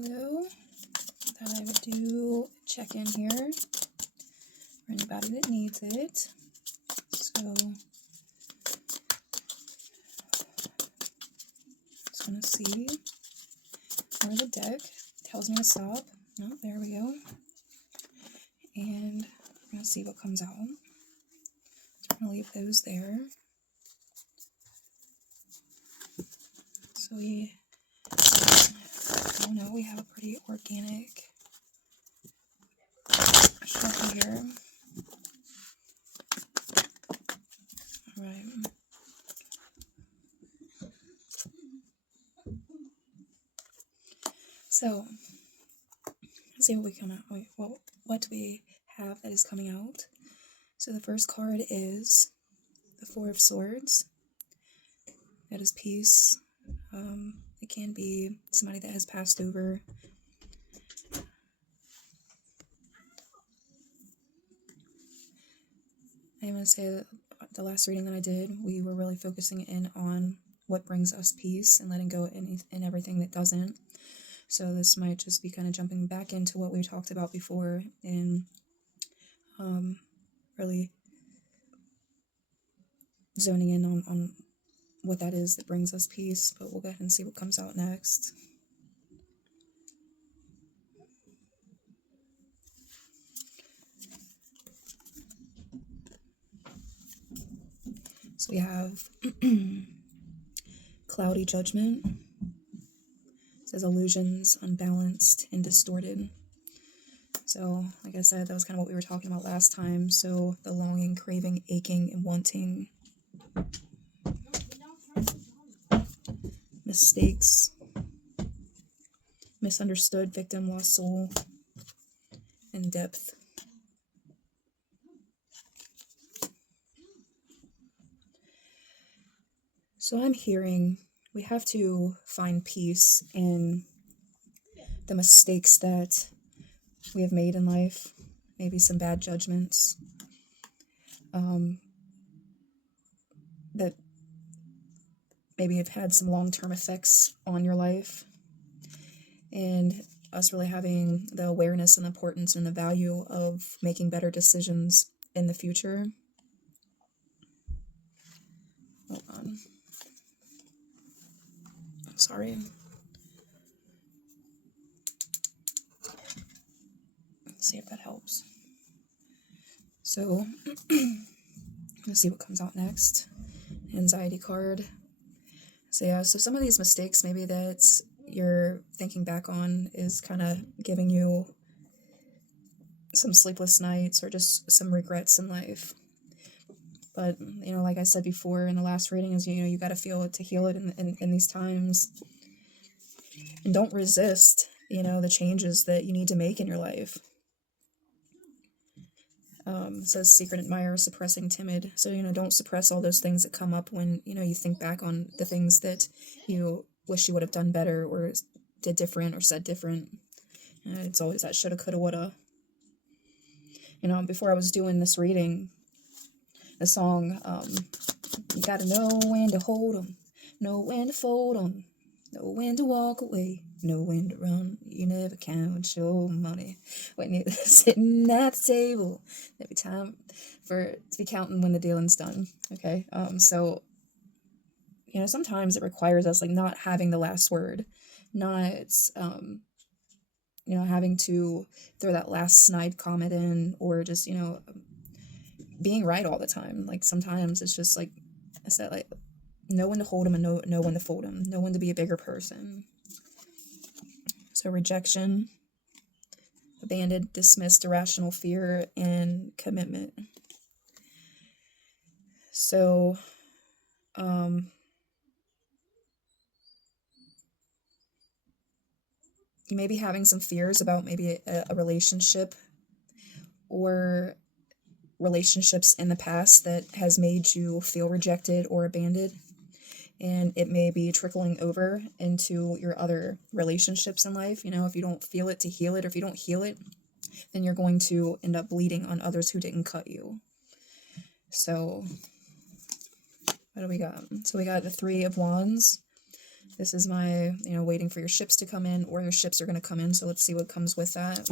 Hello. Thought I would do a check-in here for anybody that needs it. So just gonna see where the deck tells me to stop. Oh, there we go. And we're gonna see what comes out. So I'm gonna leave those there. So we have a pretty organic shuffle here. All right. So let's see what what do we have that is coming out. So the first card is the Four of Swords. That is peace. It can be somebody that has passed over. I'm going to say that the last reading that I did, we were really focusing in on what brings us peace and letting go of everything that doesn't. So this might just be kind of jumping back into what we talked about before and really zoning in on what that is that brings us peace. But we'll go ahead and see what comes out next. So we have Cloudy Judgment. It says illusions, unbalanced, and distorted. So, like I said, that was kind of what we were talking about last time. So, the longing, craving, aching, and wanting. Mistakes. Misunderstood, victim, lost soul, and depth. So I'm hearing we have to find peace in the mistakes that we have made in life, maybe some bad judgments, that maybe have had some long-term effects on your life, and us really having the awareness and importance and the value of making better decisions in the future. Hold on. Sorry. Let's see if that helps. So, let's see what comes out next. Anxiety card. So yeah, so some of these mistakes maybe that you're thinking back on is kind of giving you some sleepless nights or just some regrets in life. But, like I said before in the last reading is, you got to feel it to heal it in these times. And don't resist, the changes that you need to make in your life. It says secret admirer, suppressing timid. So, don't suppress all those things that come up when, you think back on the things that you wish you would have done better or did different or said different. It's always that shoulda, coulda, woulda. Before I was doing this reading, the song, you gotta know when to hold 'em, know when to fold 'em, know when to walk away, know when to run. You never count your money when you're sitting at the table. Every time to be counting when the dealing's done. Okay, so sometimes it requires us not having the last word, not having to throw that last snide comment in, or just being right all the time. Sometimes it's just I said, know when to hold them and know when to fold them, know when to be a bigger person. So rejection, abandoned, dismissed, irrational fear, and commitment. So you may be having some fears about maybe a relationship or relationships in the past that has made you feel rejected or abandoned, and it may be trickling over into your other relationships in life. If you don't feel it to heal it, or if you don't heal it, then you're going to end up bleeding on others who didn't cut you. So what do we got? So we got the Three of Wands. This is my, waiting for your ships to come in, or your ships are going to come in. So let's see what comes with that.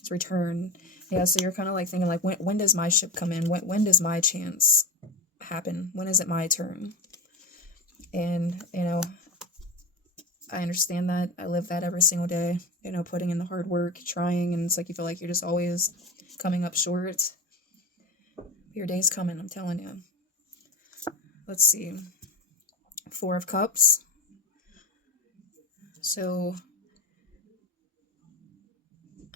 It's return. Yeah, so you're kind of like thinking like, when does my ship come in? When does my chance happen? When is it my turn? And, I understand that. I live that every single day, putting in the hard work, trying, and it's like you feel like you're just always coming up short. Your day's coming, I'm telling you. Let's see. 4 of Cups. So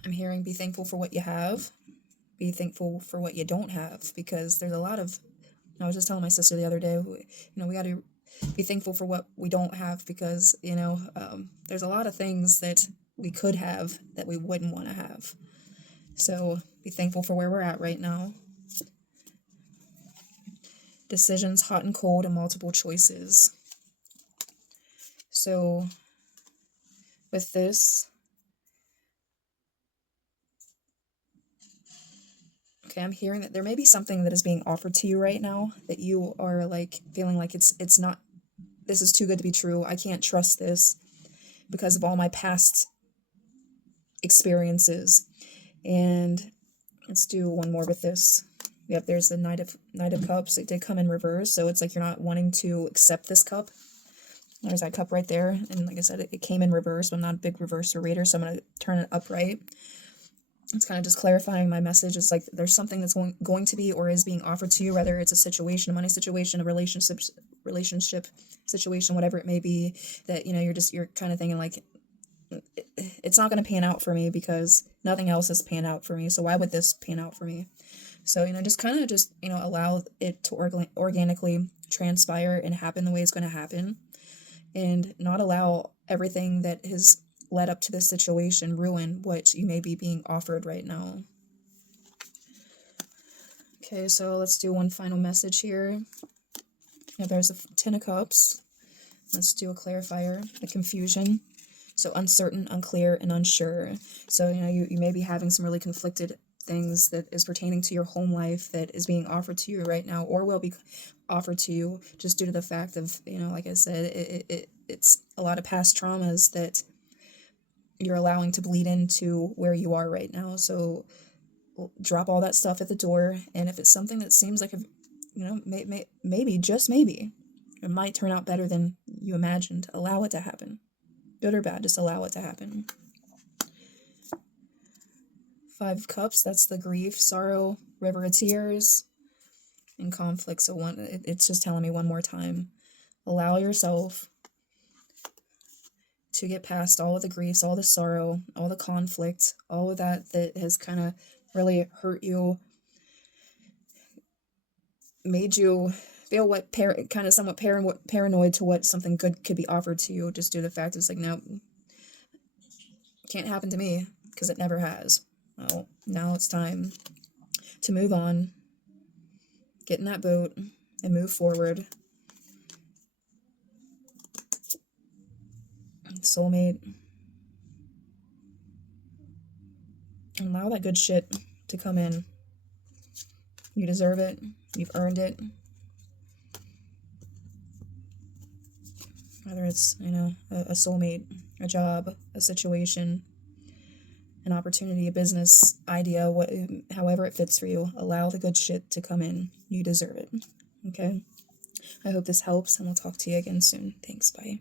I'm hearing be thankful for what you have. Be thankful for what you don't have, because there's a lot of, I was just telling my sister the other day, we got to be thankful for what we don't have, because, there's a lot of things that we could have that we wouldn't want to have. So be thankful for where we're at right now. Decisions, hot and cold, and multiple choices. So with this, okay, I'm hearing that there may be something that is being offered to you right now that you are like feeling like it's not, this is too good to be true. I can't trust this because of all my past experiences. And let's do one more with this. Yep, there's the Knight of Cups. It did come in reverse, so it's like you're not wanting to accept this cup. There's that cup right there, and like I said, it came in reverse, but I'm not a big reverser reader, so I'm going to turn it upright. It's kind of just clarifying my message. It's like there's something that's going to be or is being offered to you, whether it's a situation, a money situation, a relationship situation, whatever it may be, that, you're kind of thinking like, it's not going to pan out for me because nothing else has panned out for me, so why would this pan out for me? So, just kind of allow it to organically transpire and happen the way it's going to happen, and not allow everything that has led up to this situation ruin what you may be being offered right now. Okay, so let's do one final message here. Yeah, there's a 10 of Cups. Let's do a clarifier, the confusion. So uncertain, unclear, and unsure. So, you may be having some really conflicted things that is pertaining to your home life that is being offered to you right now, or will be offered to you, just due to the fact of, like I said, it's a lot of past traumas that you're allowing to bleed into where you are right now. So drop all that stuff at the door, and if it's something that seems like, maybe, just maybe, it might turn out better than you imagined, allow it to happen. Good or bad, just allow it to happen. 5 of Cups, that's the grief, sorrow, river of tears, and conflict. So it's just telling me one more time, allow yourself to get past all of the griefs, all the sorrow, all the conflict, all of that has kind of really hurt you, made you feel kind of somewhat paranoid to what something good could be offered to you, just due to the fact it's like, no, can't happen to me, because it never has. Well, now it's time to move on, get in that boat, and move forward. Soulmate. Allow that good shit to come in. You deserve it. You've earned it. Whether it's, a soulmate, a job, a situation, an opportunity, a business idea, however it fits for you, allow the good shit to come in. You deserve it. Okay? I hope this helps, and we'll talk to you again soon. Thanks. Bye.